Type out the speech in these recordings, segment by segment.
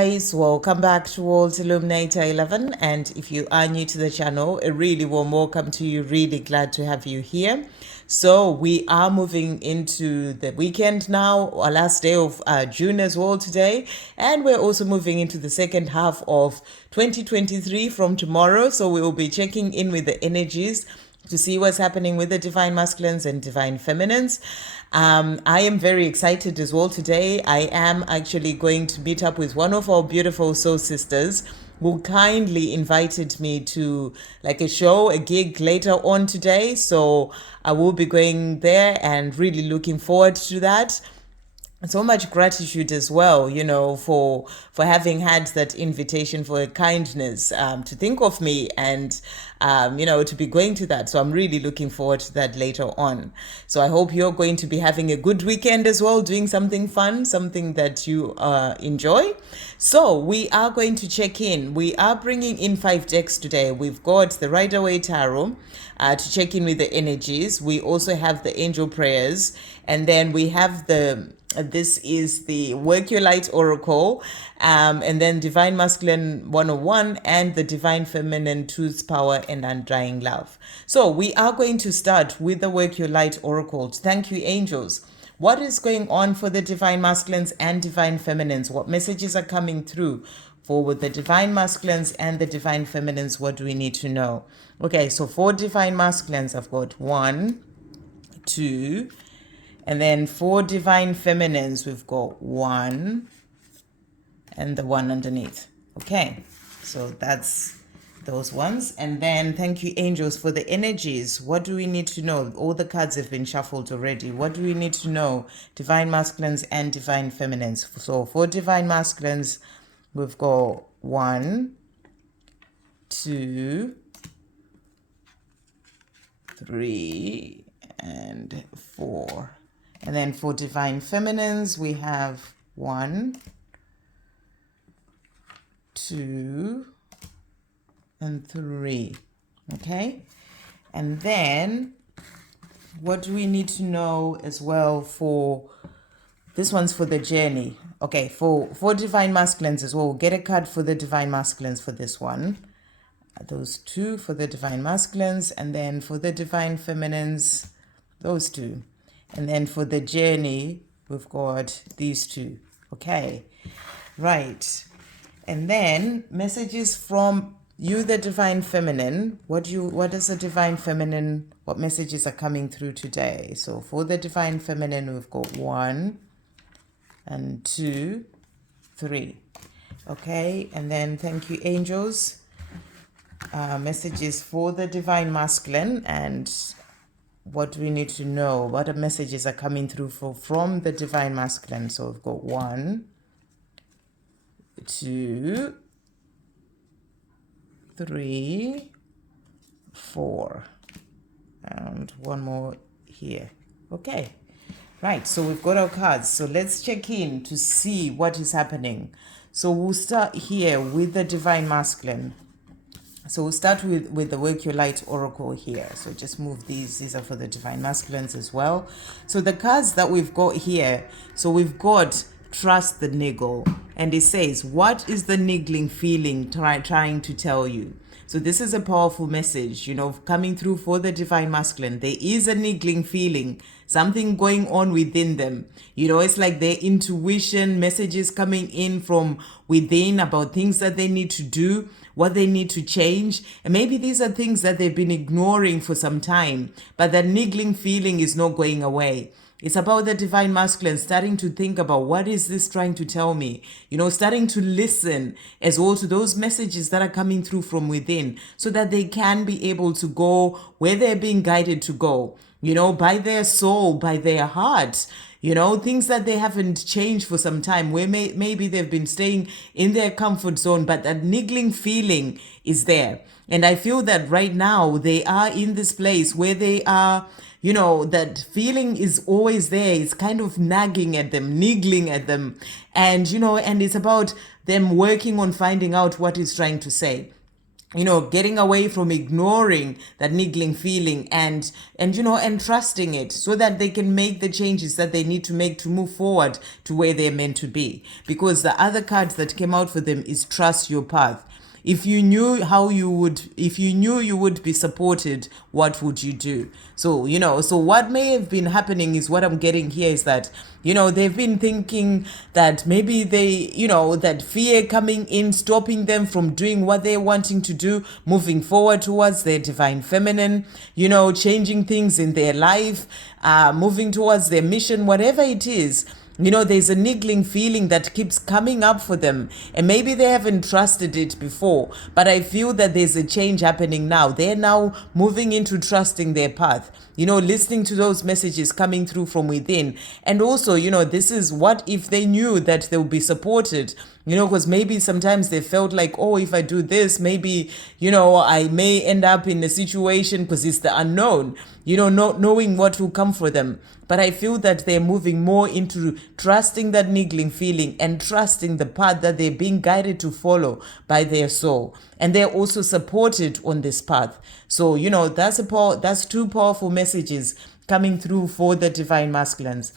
guys, welcome back to World Illuminator 11, and if you are new to the channel, a really warm welcome to you. Really glad to have you here. So we are moving into the weekend now, our last day of June as well today, and we're also moving into the second half of 2023 from tomorrow. So we will be checking in with the energies to see what's happening with the divine masculines and divine feminines. I am very excited as well today. I am actually going to meet up with one of our beautiful soul sisters who kindly invited me to like a gig later on today. So I will be going there and really looking forward to that. So much gratitude as well, for having had that invitation, for kindness to think of me and to be going to that. So I'm really looking forward to that later on. So I hope you're going to be having a good weekend as well, doing something fun, something that you enjoy. So we are going to check in. We are bringing in 5 decks today. We've got the Rider-Waite Tarot to check in with the energies. We also have the angel prayers, and then we have this is the Work Your Light Oracle, and then Divine Masculine 101 and the Divine Feminine Truth, Power, and Undying Love. So we are going to start with the Work Your Light Oracle. Thank you, angels. What is going on for the Divine Masculines and Divine Feminines? What messages are coming through for the Divine Masculines and the Divine Feminines? What do we need to know? Okay, so for Divine Masculines, I've got 1, 2, and then for Divine Feminines, we've got 1 and the 1 underneath. Okay, so that's those ones. And then thank you, angels, for the energies. What do we need to know? All the cards have been shuffled already. What do we need to know? Divine Masculines and Divine Feminines. So for Divine Masculines, we've got 1, 2, 3, and 4. And then for Divine Feminines, we have 1, 2, and 3. Okay? And then what do we need to know as well for this one's for the journey? Okay, for Divine Masculines as well, we'll get a card for the Divine Masculines for this one. Those 2 for the Divine Masculines, and then for the Divine Feminines, those 2. And then for the journey, we've got these 2. Okay, right. And then messages from you, the Divine Feminine. What is the Divine Feminine? What messages are coming through today? So for the Divine Feminine, we've got 1 and 2, 3. Okay, and then thank you, angels. Messages for the Divine Masculine, and what do we need to know? What messages are coming through from the Divine Masculine? So we've got 1, 2, 3, 4, and 1 more here. Okay, right, so we've got our cards. So let's check in to see what is happening. So we'll start here with the Divine Masculine. So we'll start with the Work Your Light Oracle here. So just move these. These are for the Divine Masculines as well. So the cards that we've got here, so we've got Trust the Niggle. And it says, what is the niggling feeling trying to tell you? So this is a powerful message, coming through for the Divine Masculine. There is a niggling feeling, something going on within them. It's like their intuition, messages coming in from within about things that they need to do, what they need to change. And maybe these are things that they've been ignoring for some time, but that niggling feeling is not going away. It's about the Divine Masculine starting to think about, what is this trying to tell me? Starting to listen as well to those messages that are coming through from within, so that they can be able to go where they're being guided to go, by their soul, by their heart, things that they haven't changed for some time, where maybe they've been staying in their comfort zone, but that niggling feeling is there. And I feel that right now they are in this place where they are, that feeling is always there. It's kind of nagging at them, niggling at them. And, and it's about them working on finding out what it's trying to say. getting away from ignoring that niggling feeling and trusting it so that they can make the changes that they need to make to move forward to where they're meant to be. Because the other cards that came out for them is trust your path. If you knew you would be supported, what would you do? So what may have been happening is what I'm getting here is that, they've been thinking that maybe that fear coming in, stopping them from doing what they're wanting to do, moving forward towards their divine feminine, changing things in their life, moving towards their mission, whatever it is. There's a niggling feeling that keeps coming up for them, and maybe they haven't trusted it before, but I feel that there's a change happening now. They're now moving into trusting their path, listening to those messages coming through from within. And also, this is what if they knew that they would be supported, because maybe sometimes they felt like, oh, if I do this, maybe, I may end up in a situation because it's the unknown, not knowing what will come for them. But I feel that they're moving more into trusting that niggling feeling and trusting the path that they're being guided to follow by their soul. And they're also supported on this path. So, that's two powerful messages coming through for the divine masculines.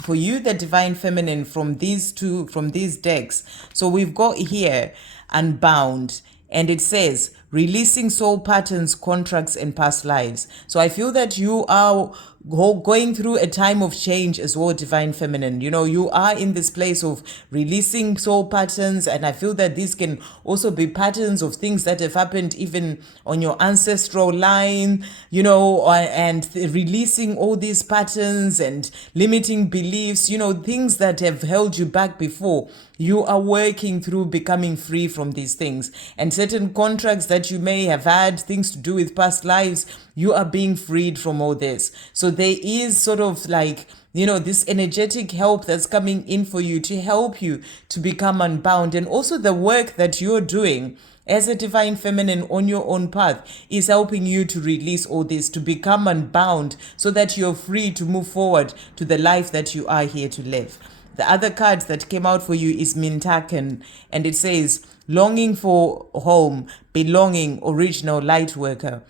For you, the divine feminine, from these decks. So we've got here Unbound, and it says releasing soul patterns, contracts, and past lives. So I feel that you are going through a time of change as well, divine feminine. You are in this place of releasing soul patterns, and I feel that these can also be patterns of things that have happened even on your ancestral line, and releasing all these patterns and limiting beliefs, things that have held you back before. You are working through becoming free from these things, and certain contracts that you may have had, things to do with past lives, you are being freed from all this. So there is sort of like, this energetic help that's coming in for you to help you to become unbound. And also the work that you're doing as a divine feminine on your own path is helping you to release all this, to become unbound so that you're free to move forward to the life that you are here to live. The other card that came out for you is Mintaken, and it says longing for home, belonging, original light worker.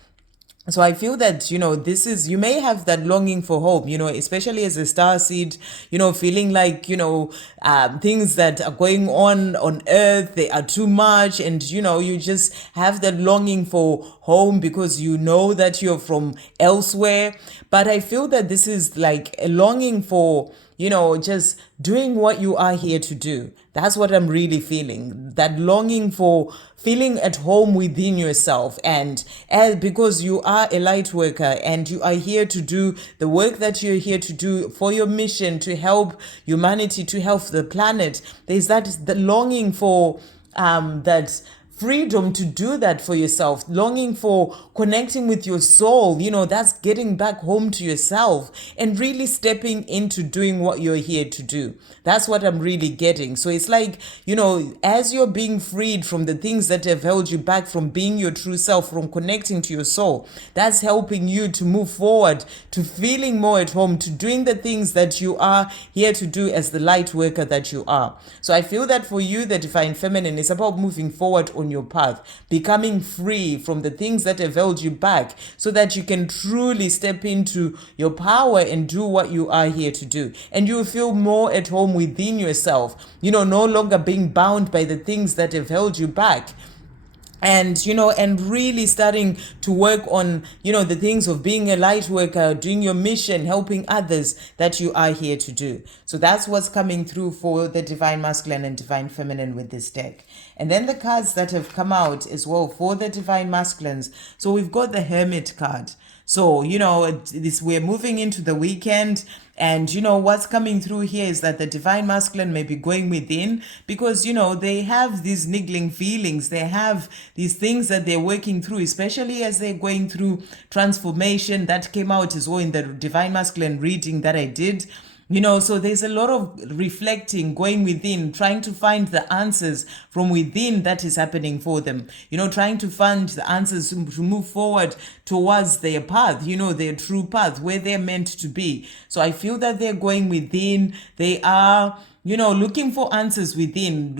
So I feel that, this is, you may have that longing for hope, especially as a starseed, feeling like, things that are going on earth, they are too much. And, you just have that longing for home because you know that you're from elsewhere. But I feel that this is like a longing for, just doing what you are here to do. That's what I'm really feeling. That longing for feeling at home within yourself. And because you are a light worker and you are here to do the work that you're here to do for your mission, to help humanity, to help the planet, there's the longing for that freedom to do that for yourself, longing for connecting with your soul, that's getting back home to yourself and really stepping into doing what you're here to do. That's what I'm really getting. So it's like, as you're being freed from the things that have held you back from being your true self, from connecting to your soul, that's helping you to move forward to feeling more at home, to doing the things that you are here to do as the light worker that you are. So I feel that for you, the divine feminine, is about moving forward on your path, becoming free from the things that have held you back so that you can truly step into your power and do what you are here to do. And you will feel more at home within yourself, no longer being bound by the things that have held you back. And, and really starting to work on, the things of being a light worker, doing your mission, helping others that you are here to do. So that's what's coming through for the divine masculine and divine feminine with this deck. And then the cards that have come out as well for the divine masculines. So we've got the Hermit card. So, we're moving into the weekend. And, what's coming through here is that the divine masculine may be going within because, they have these niggling feelings. They have these things that they're working through, especially as they're going through transformation. That came out as well in the divine masculine reading that I did. So there's a lot of reflecting, going within, trying to find the answers from within that is happening for them. Trying to find the answers to move forward towards their path, their true path, where they're meant to be. So I feel that they're going within. They are, looking for answers within,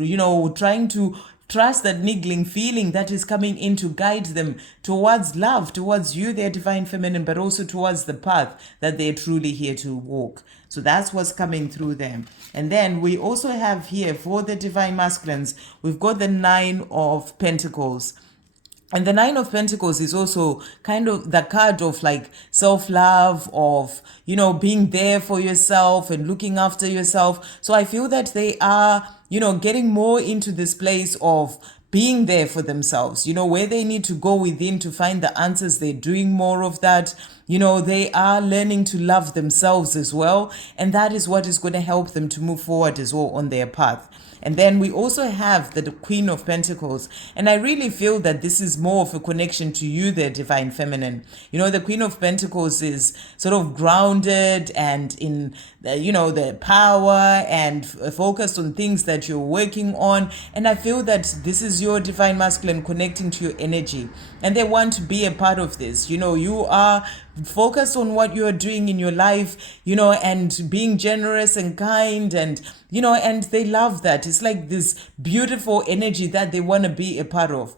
trying to Trust that niggling feeling that is coming in to guide them towards love, towards you, their divine feminine, but also towards the path that they're truly here to walk. So that's what's coming through them. And then we also have here for the divine masculines, we've got the 9 of Pentacles. And the 9 of Pentacles is also kind of the card of like self-love, of, being there for yourself and looking after yourself. So I feel that they are, getting more into this place of being there for themselves, where they need to go within to find the answers. They're doing more of that. They are learning to love themselves as well. And that is what is going to help them to move forward as well on their path. And then we also have the Queen of Pentacles. And I really feel that this is more of a connection to you, the divine feminine. The Queen of Pentacles is sort of grounded and in, the power and focused on things that you're working on. And I feel that this is your divine masculine connecting to your energy. And they want to be a part of this. You are focused on what you're doing in your life, and being generous and kind, and and they love that. It's like this beautiful energy that they want to be a part of,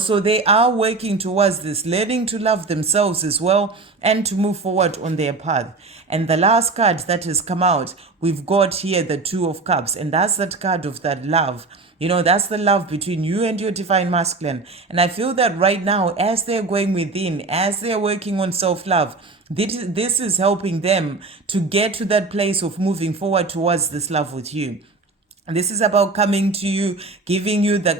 so they are working towards this, learning to love themselves as well and to move forward on their path. And the last card that has come out, we've got here the 2 of Cups, and that's that card of that love. That's the love between you and your divine masculine. And I feel that right now, as they're going within, as they're working on self-love, this is helping them to get to that place of moving forward towards this love with you. This is about coming to you, giving you the,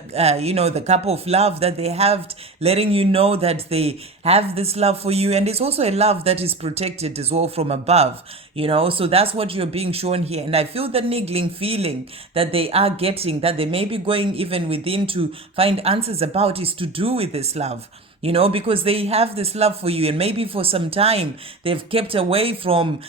the cup of love that they have, letting you know that they have this love for you. And it's also a love that is protected as well from above, so that's what you're being shown here. And I feel the niggling feeling that they are getting, that they may be going even within to find answers about, is to do with this love. Because they have this love for you, and maybe for some time they've kept away from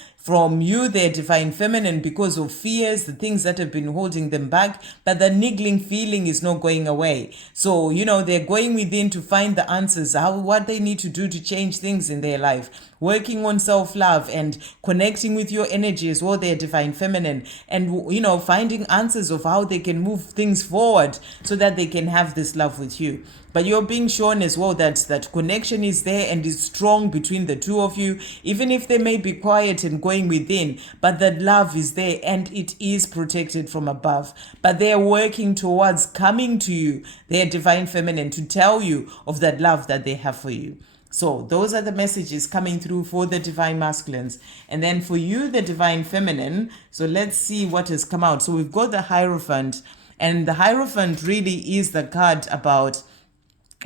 you, their divine feminine, because of fears, the things that have been holding them back. But the niggling feeling is not going away. So, they're going within to find the answers, what they need to do to change things in their life, working on self-love and connecting with your energy as well, their divine feminine, and, finding answers of how they can move things forward so that they can have this love with you. But you're being shown as well that connection is there and is strong between the two of you, even if they may be quiet and going within, but that love is there and it is protected from above. But they're working towards coming to you, their divine feminine, to tell you of that love that they have for you. So those are the messages coming through for the divine masculines. And then for you, the divine feminine, so let's see what has come out. So we've got the Hierophant, and the Hierophant really is the card about,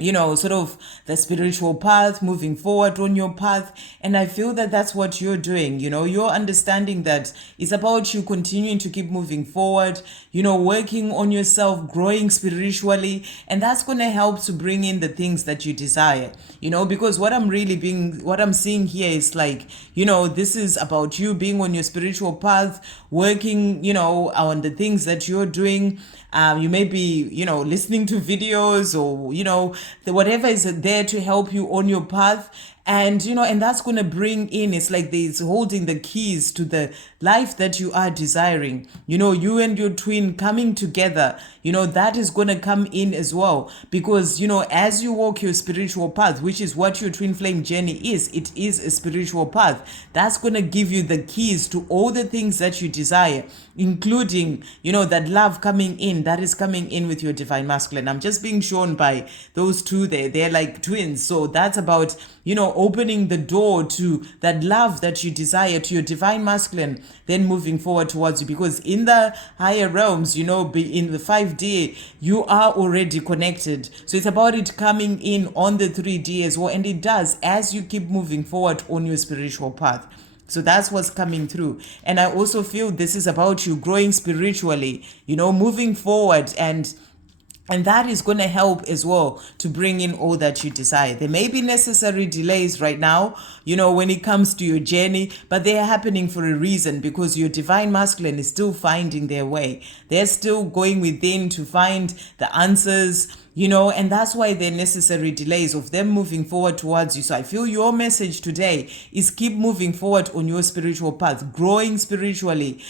sort of the spiritual path, moving forward on your path. And I feel that that's what you're doing. You're understanding that it's about you continuing to keep moving forward, working on yourself, growing spiritually. And that's going to help to bring in the things that you desire, because what I'm seeing here is like, this is about you being on your spiritual path, working, on the things that you're doing. You may be, listening to videos or, whatever is there to help you on your path. And, and that's going to bring in, it's like there's holding the keys to the life that you are desiring. You and your twin coming together, that is going to come in as well. Because, as you walk your spiritual path, which is what your twin flame journey is, it is a spiritual path. That's going to give you the keys to all the things that you desire, including, that love coming in, that is coming in with your divine masculine. I'm just being shown by those two there. They're like twins. So that's about, opening the door to that love that you desire, to your divine masculine, then moving forward towards you. Because in the higher realms, in the 5D, you are already connected. So it's about it coming in on the 3D as well. And it does as you keep moving forward on your spiritual path. So that's what's coming through. And I also feel this is about you growing spiritually, moving forward, and that is going to help as well to bring in all that you desire. There may be necessary delays right now, when it comes to your journey, but they are happening for a reason, because your divine masculine is still finding their way. They're still going within to find the answers, and that's why there are necessary delays of them moving forward towards you. So I feel your message today is keep moving forward on your spiritual path, growing spiritually,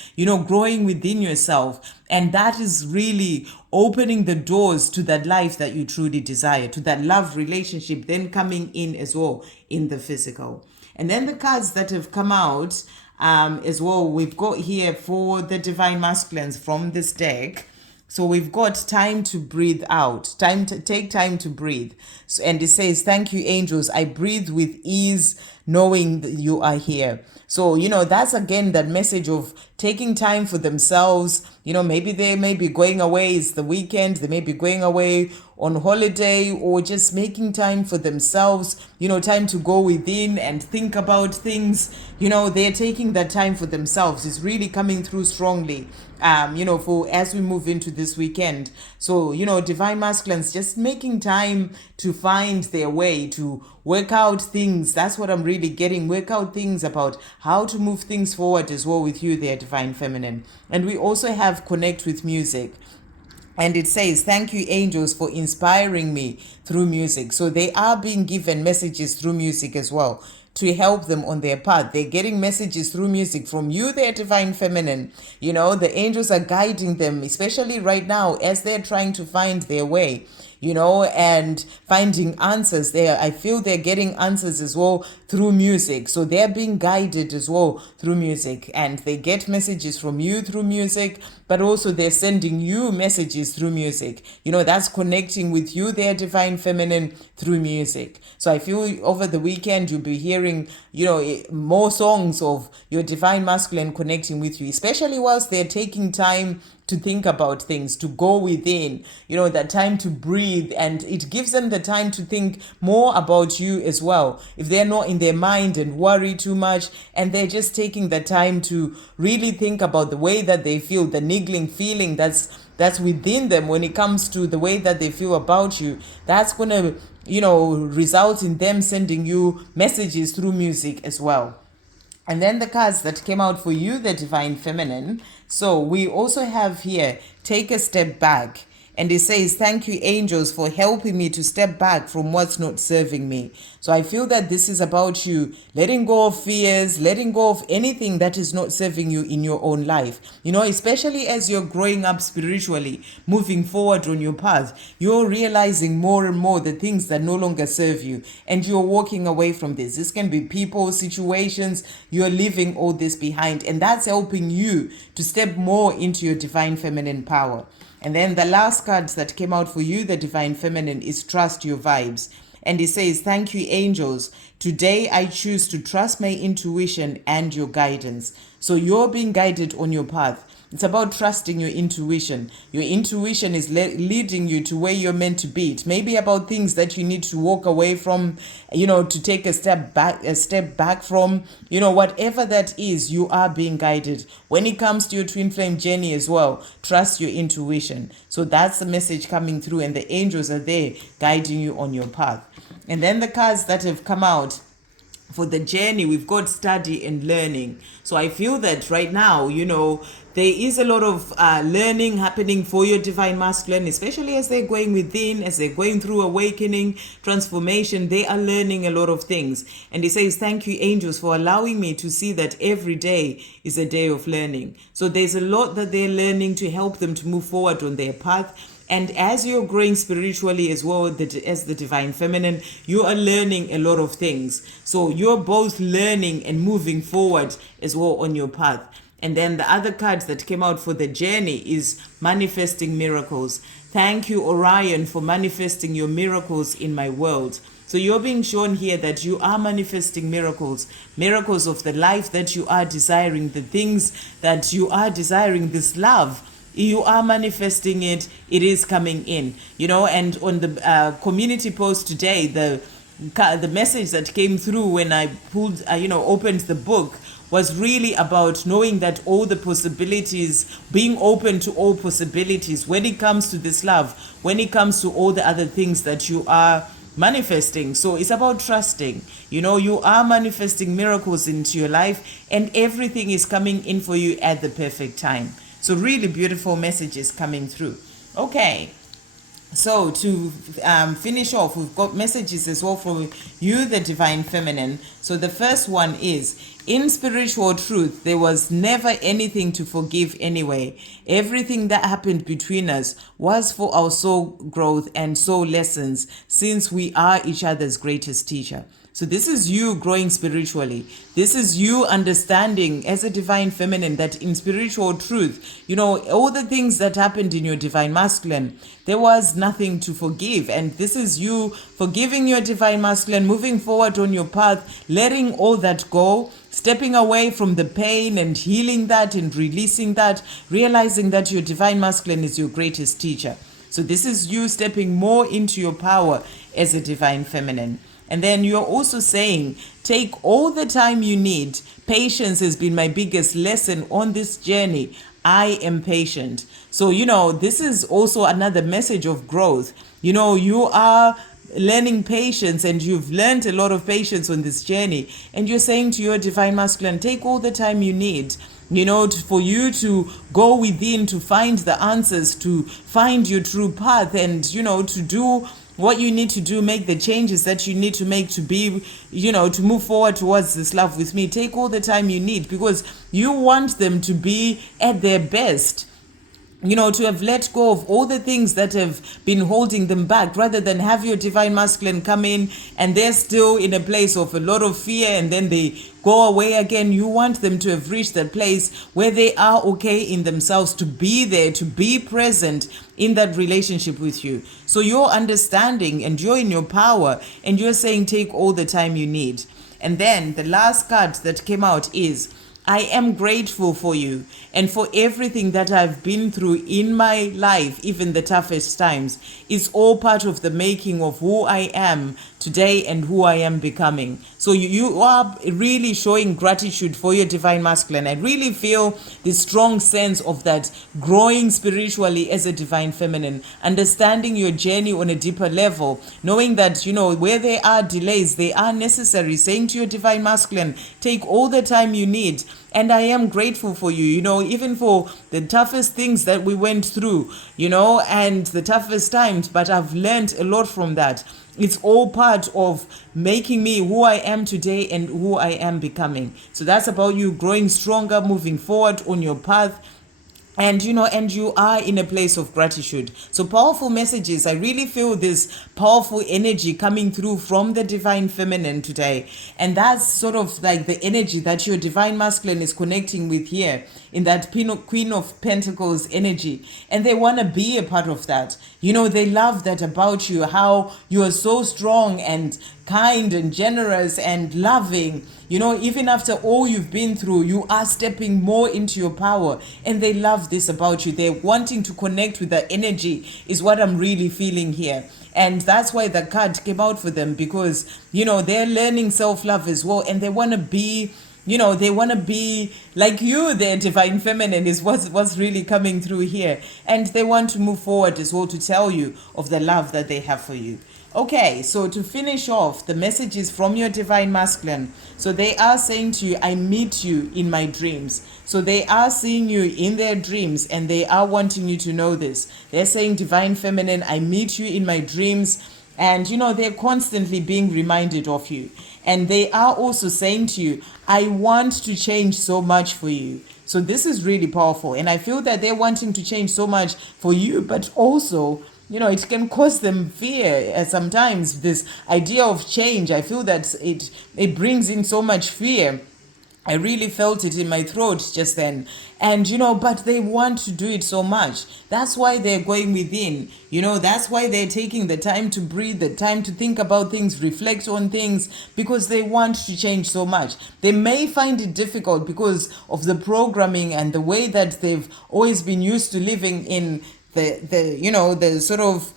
growing within yourself. And that is really opening the doors to that life that you truly desire, to that love relationship, then coming in as well in the physical. And then the cards that have come out as well, we've got here for the divine masculines from this deck. So we've got time to breathe out, time to take time to breathe. So, and it says, thank you, angels. I breathe with ease, knowing that you are here. So, that's again that message of taking time for themselves. Maybe they may be going away. It's the weekend. They may be going away on holiday, or just making time for themselves, time to go within and think about things. They're taking that time for themselves. It's really coming through strongly, for as we move into this weekend. So, divine masculines just making time to find their way, to work out things. That's what I'm really getting. Work out things about how to move things forward as well with you, their divine feminine. And we also have connect with music. And it says, thank you, angels, for inspiring me through music. So they are being given messages through music as well to help them on their path. They're getting messages through music from you, their divine feminine. The angels are guiding them, especially right now as they're trying to find their way, and finding answers there. I feel they're getting answers as well through music. So they're being guided as well through music, and they get messages from you through music, but also they're sending you messages through music. That's connecting with you, their divine feminine, through music. So I feel over the weekend you'll be hearing, more songs of your divine masculine connecting with you, especially whilst they're taking time to think about things, to go within, that time to breathe, and it gives them the time to think more about you as well. If they're not in their mind and worry too much, and they're just taking the time to really think about the way that they feel, the niggling feeling that's within them when it comes to the way that they feel about you, that's going to, result in them sending you messages through music as well. And then the cards that came out for you, the divine feminine. So we also have here, take a step back. And it says, thank you, angels, for helping me to step back from what's not serving me. So I feel that this is about you letting go of fears, letting go of anything that is not serving you in your own life. Especially as you're growing up spiritually, moving forward on your path, you're realizing more and more the things that no longer serve you. And you're walking away from this. This can be people, situations, you're leaving all this behind. And that's helping you to step more into your divine feminine power. And then the last cards that came out for you, the divine feminine, is trust your vibes. And it says, thank you, angels. Today I choose to trust my intuition and your guidance. So you're being guided on your path. It's about trusting your intuition. Your intuition is leading you to where you're meant to be. It may be about things that you need to walk away from, to take a step back from, whatever that is, you are being guided. When it comes to your twin flame journey as well, trust your intuition. So that's the message coming through, and the angels are there guiding you on your path. And then the cards that have come out for the journey, we've got study and learning. So I feel that right now, there is a lot of learning happening for your divine masculine, especially as they're going within, as they're going through awakening, transformation. They are learning a lot of things. And he says, thank you, angels, for allowing me to see that every day is a day of learning. So there's a lot that they're learning to help them to move forward on their path. And as you're growing spiritually as well, as the divine feminine, you are learning a lot of things. So you're both learning and moving forward as well on your path. And then the other cards that came out for the journey is manifesting miracles. Thank you, Orion, for manifesting your miracles in my world. So you're being shown here that you are manifesting miracles of the life that you are desiring, the things that you are desiring, this love. You are manifesting it. It is coming in, and on the community post today, the message that came through when I pulled, opened the book was really about knowing that all the possibilities, being open to all possibilities when it comes to this love, when it comes to all the other things that you are manifesting. So it's about trusting. You are manifesting miracles into your life, and everything is coming in for you at the perfect time. So really beautiful messages coming through. Okay. So to finish off, we've got messages as well for you, the divine feminine. So the first one is, In spiritual truth, there was never anything to forgive anyway. Everything that happened between us was for our soul growth and soul lessons, since we are each other's greatest teacher. So this is you growing spiritually. This is you understanding as a divine feminine that in spiritual truth, all the things that happened in your divine masculine, there was nothing to forgive. And this is you forgiving your divine masculine, moving forward on your path, letting all that go, stepping away from the pain and healing that and releasing that, realizing that your divine masculine is your greatest teacher. So this is you stepping more into your power as a divine feminine. And then you're also saying, take all the time you need. Patience has been my biggest lesson on this journey. I am patient. So, this is also another message of growth. You are learning patience, and you've learned a lot of patience on this journey. And you're saying to your divine masculine, take all the time you need, for you to go within, to find the answers, to find your true path, and, to do what you need to do, make the changes that you need to make to be, to move forward towards this love with me. Take all the time you need, because you want them to be at their best. To have let go of all the things that have been holding them back, rather than have your divine masculine come in and they're still in a place of a lot of fear and then they go away again. You want them to have reached that place where they are okay in themselves, to be there, to be present in that relationship with you. So you're understanding and you're in your power, and you're saying take all the time you need. And then the last card that came out is, I am grateful for you and for everything that I've been through in my life, even the toughest times. It's all part of the making of who I am today and who I am becoming. So you are really showing gratitude for your divine masculine. I really feel this strong sense of that growing spiritually as a divine feminine, understanding your journey on a deeper level, knowing that, where there are delays, they are necessary, saying to your divine masculine, take all the time you need. And I am grateful for you, even for the toughest things that we went through, and the toughest times, but I've learned a lot from that. It's all part of making me who I am today and who I am becoming. So that's about you growing stronger, moving forward on your path. And you are in a place of gratitude. So powerful messages. I really feel this powerful energy coming through from the divine feminine today. And that's sort of like the energy that your divine masculine is connecting with here in that Queen of Pentacles energy. And they want to be a part of that. They love that about you, how you are so strong and kind and generous and loving. Even after all you've been through, you are stepping more into your power, and they love this about you. They're wanting to connect with that energy is what I'm really feeling here. And that's why the card came out for them, because, they're learning self-love as well, and they want to be, they want to be like you. Their divine feminine is what's really coming through here. And they want to move forward as well to tell you of the love that they have for you. Okay, so to finish off, the messages from your divine masculine. So they are saying to you, I meet you in my dreams. So they are seeing you in their dreams, and they are wanting you to know this. They're saying, divine feminine, I meet you in my dreams. And, they're constantly being reminded of you. And they are also saying to you, I want to change so much for you. So this is really powerful. And I feel that they're wanting to change so much for you, but also, it can cause them fear. Sometimes this idea of change, I feel that it brings in so much fear. I really felt it in my throat just then. And, but they want to do it so much. That's why they're going within. That's why they're taking the time to breathe, the time to think about things, reflect on things, because they want to change so much. They may find it difficult because of the programming and the way that they've always been used to living in the sort of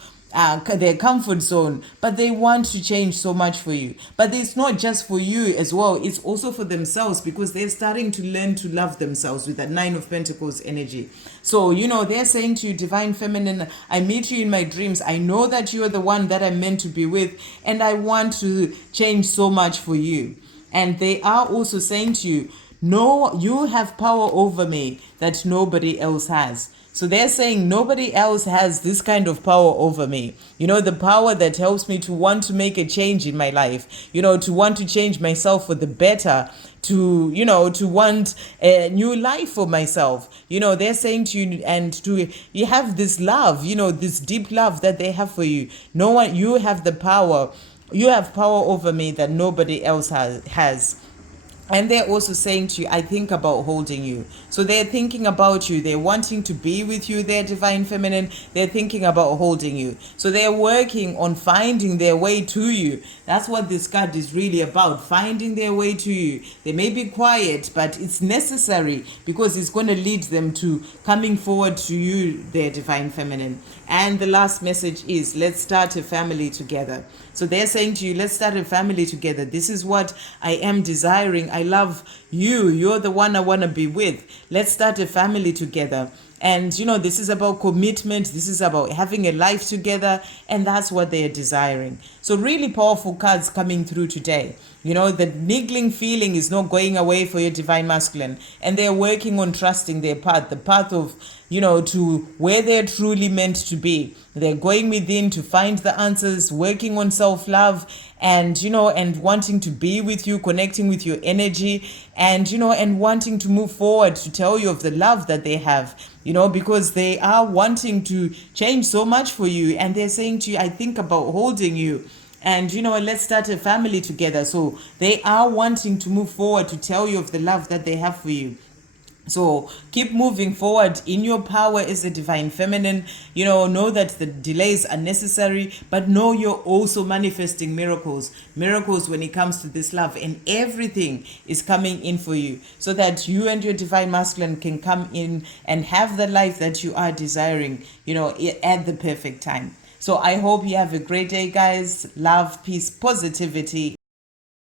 their comfort zone, but they want to change so much for you. But it's not just for you as well, it's also for themselves, because they're starting to learn to love themselves with that Nine of Pentacles energy. So, they're saying to you, divine feminine, I meet you in my dreams. I know that you are the one that I'm meant to be with, and I want to change so much for you. And they are also saying to you, no, you have power over me that nobody else has. So they're saying nobody else has this kind of power over me. The power that helps me to want to make a change in my life, to want to change myself for the better, to want a new life for myself. They're saying to you, and you have this love, this deep love that they have for you. No one, you have the power. You have power over me that nobody else has. And they're also saying to you, I think about holding you. So they're thinking about you. They're wanting to be with you. They're divine feminine. They're thinking about holding you. So they're working on finding their way to you. That's what this card is really about, finding their way to you. They may be quiet, but it's necessary because it's going to lead them to coming forward to you, their divine feminine. And the last message is, let's start a family together. So they're saying to you, let's start a family together. This is what I am desiring. I love you. You're the one I want to be with. Let's start a family together. And, this is about commitment. This is about having a life together. And that's what they are desiring. So really powerful cards coming through today. The niggling feeling is not going away for your divine masculine. And they're working on trusting their path, the path of, to where they're truly meant to be. They're going within to find the answers, working on self-love, and wanting to be with you, connecting with your energy, and and wanting to move forward to tell you of the love that they have, because they are wanting to change so much for you. And they're saying to you, I think about holding you. And let's start a family together. So they are wanting to move forward to tell you of the love that they have for you. So keep moving forward in your power as a divine feminine. Know that the delays are necessary, but know you're also manifesting miracles when it comes to this love, and everything is coming in for you so that you and your divine masculine can come in and have the life that you are desiring, at the perfect time. So I hope you have a great day, guys. Love, peace, positivity.